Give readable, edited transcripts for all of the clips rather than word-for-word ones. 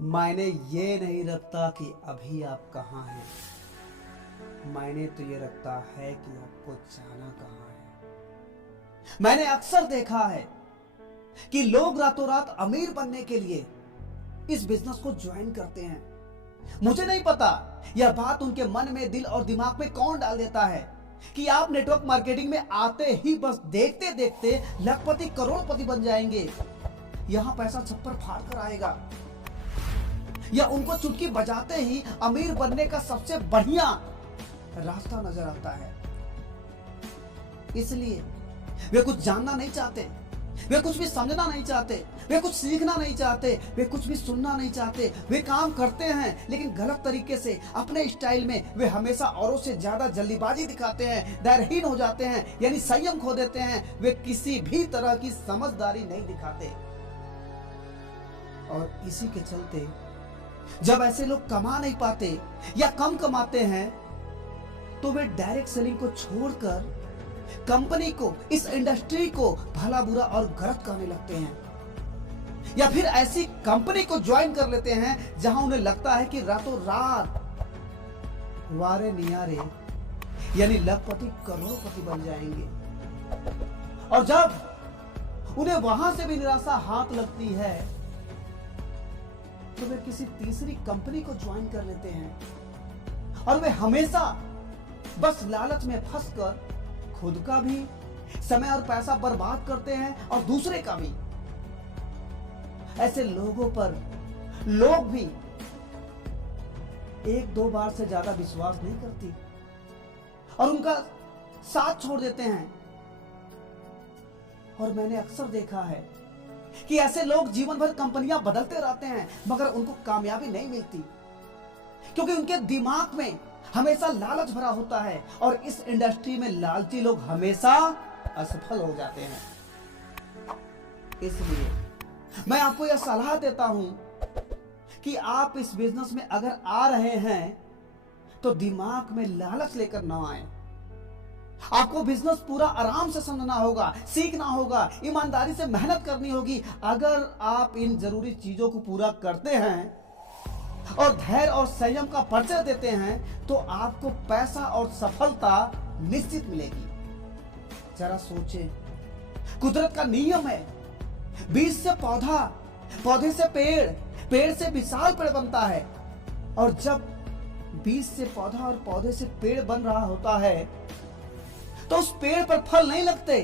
मायने ये नहीं रखता कि अभी आप कहाँ हैं, मायने तो ये रखता है कि आपको जाना कहाँ है। मैंने अक्सर देखा है कि लोग रातों रात अमीर बनने के लिए इस बिजनेस को ज्वाइन करते हैं। मुझे नहीं पता यह बात उनके मन में, दिल और दिमाग में कौन डाल देता है कि आप नेटवर्क मार्केटिंग में आते ही बस देखते देखते लखपति करोड़पति बन जाएंगे, यहां पैसा छप्पर फाड़ कर आएगा, या उनको चुटकी बजाते ही अमीर बनने का सबसे बढ़िया रास्ता नजर आता है। इसलिए वे कुछ जानना नहीं चाहते, वे कुछ भी समझना नहीं चाहते, वे कुछ सीखना नहीं चाहते, वे कुछ भी सुनना नहीं चाहते। वे काम करते हैं लेकिन गलत तरीके से, अपने स्टाइल में। वे हमेशा औरों से ज्यादा जल्दीबाजी दिखाते हैं, धैर्यहीन हो जाते हैं, यानी संयम खो देते हैं। वे किसी भी तरह की समझदारी नहीं दिखाते और इसी के चलते जब ऐसे लोग कमा नहीं पाते या कम कमाते हैं तो वे डायरेक्ट सेलिंग को छोड़कर कंपनी को, इस इंडस्ट्री को भला बुरा और गलत कहने लगते हैं, या फिर ऐसी कंपनी को ज्वाइन कर लेते हैं जहां उन्हें लगता है कि रातों रात वारे नियारे यानी लखपति करोड़पति बन जाएंगे। और जब उन्हें वहां से भी निराशा हाथ लगती है तो वे किसी तीसरी कंपनी को ज्वाइन कर लेते हैं और वे हमेशा बस लालच में फंसकर खुद का भी समय और पैसा बर्बाद करते हैं और दूसरे का भी। ऐसे लोगों पर लोग भी एक दो बार से ज्यादा विश्वास नहीं करती और उनका साथ छोड़ देते हैं। और मैंने अक्सर देखा है कि ऐसे लोग जीवन भर कंपनियां बदलते रहते हैं मगर उनको कामयाबी नहीं मिलती, क्योंकि उनके दिमाग में हमेशा लालच भरा होता है और इस इंडस्ट्री में लालची लोग हमेशा असफल हो जाते हैं। इसलिए मैं आपको यह सलाह देता हूं कि आप इस बिजनेस में अगर आ रहे हैं तो दिमाग में लालच लेकर ना आए। आपको बिजनेस पूरा आराम से समझना होगा, सीखना होगा, ईमानदारी से मेहनत करनी होगी। अगर आप इन जरूरी चीजों को पूरा करते हैं और धैर्य और संयम का परिचय देते हैं तो आपको पैसा और सफलता निश्चित मिलेगी। जरा सोचें, कुदरत का नियम है, बीज से पौधा, पौधे से पेड़, पेड़ से विशाल पेड़ बनता है। और जब बीज से पौधा और पौधे से पेड़ बन रहा होता है तो उस पेड़ पर फल नहीं लगते।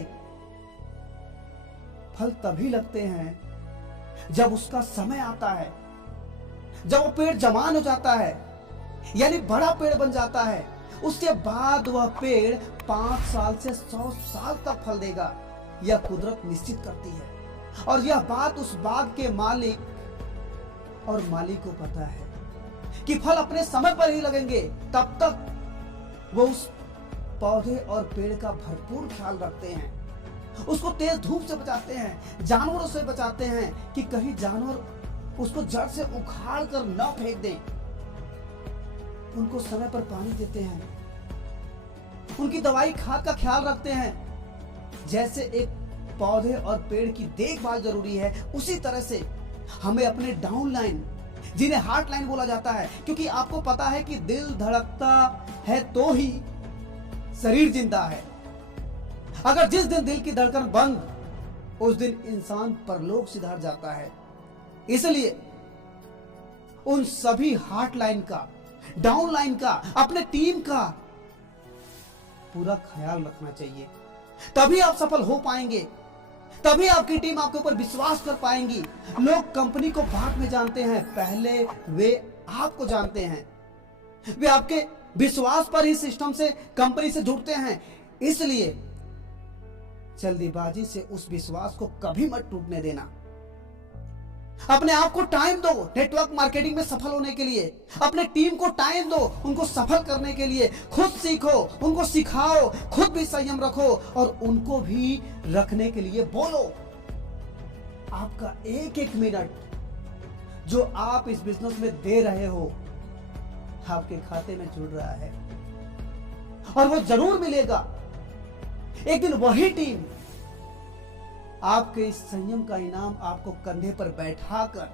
फल तभी लगते हैं जब उसका समय आता है, जब वो पेड़ जवान हो जाता है यानी बड़ा पेड़ बन जाता है। उसके बाद वह पेड़ 5 साल से 100 साल तक फल देगा, यह कुदरत निश्चित करती है। और यह बात उस बाग के मालिक और माली को पता है कि फल अपने समय पर ही लगेंगे। तब तक वो उस पौधे और पेड़ का भरपूर ख्याल रखते हैं, उसको तेज धूप से बचाते हैं, जानवरों से बचाते हैं कि कहीं जानवर उसको जड़ से उखाड़ कर न फेंक दें। उनको समय पर पानी देते हैं, उनकी दवाई खाद का ख्याल रखते हैं। जैसे एक पौधे और पेड़ की देखभाल जरूरी है, उसी तरह से हमें अपने डाउन लाइन, जिन्हें हार्ट लाइन बोला जाता है, क्योंकि आपको पता है कि दिल धड़कता है तो ही शरीर जिंदा है। अगर जिस दिन दिल की धड़कन बंद, उस दिन इंसान परलोक सिधार जाता है। इसलिए उन सभी हार्ट लाइन का, डाउन लाइन का, अपने टीम का पूरा ख्याल रखना चाहिए। तभी आप सफल हो पाएंगे, तभी आपकी टीम आपके ऊपर विश्वास कर पाएंगी। लोग कंपनी को बाद में जानते हैं, पहले वे आपको जानते हैं। वे आपके विश्वास पर ही सिस्टम से, कंपनी से जुड़ते हैं। इसलिए जल्दीबाजी से उस विश्वास को कभी मत टूटने देना। अपने आप को टाइम दो नेटवर्क मार्केटिंग में सफल होने के लिए, अपने टीम को टाइम दो उनको सफल करने के लिए। खुद सीखो, उनको सिखाओ, खुद भी संयम रखो और उनको भी रखने के लिए बोलो। आपका एक एक मिनट जो आप इस बिजनेस में दे रहे हो आपके खाते में जुड़ रहा है और वो जरूर मिलेगा। एक दिन वही टीम आपके इस संयम का इनाम आपको कंधे पर बैठाकर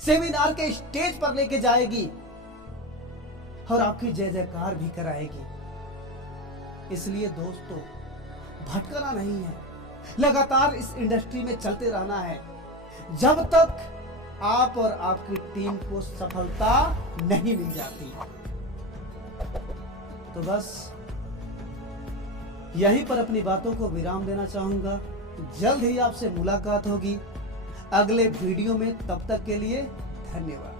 सेमिनार के स्टेज पर लेके जाएगी और आपकी जय जयकार भी कराएगी। इसलिए दोस्तों, भटकना नहीं है, लगातार इस इंडस्ट्री में चलते रहना है जब तक आप और आपकी टीम को सफलता नहीं मिल जाती। तो बस यहीं पर अपनी बातों को विराम देना चाहूंगा। जल्द ही आपसे मुलाकात होगी अगले वीडियो में। तब तक के लिए धन्यवाद।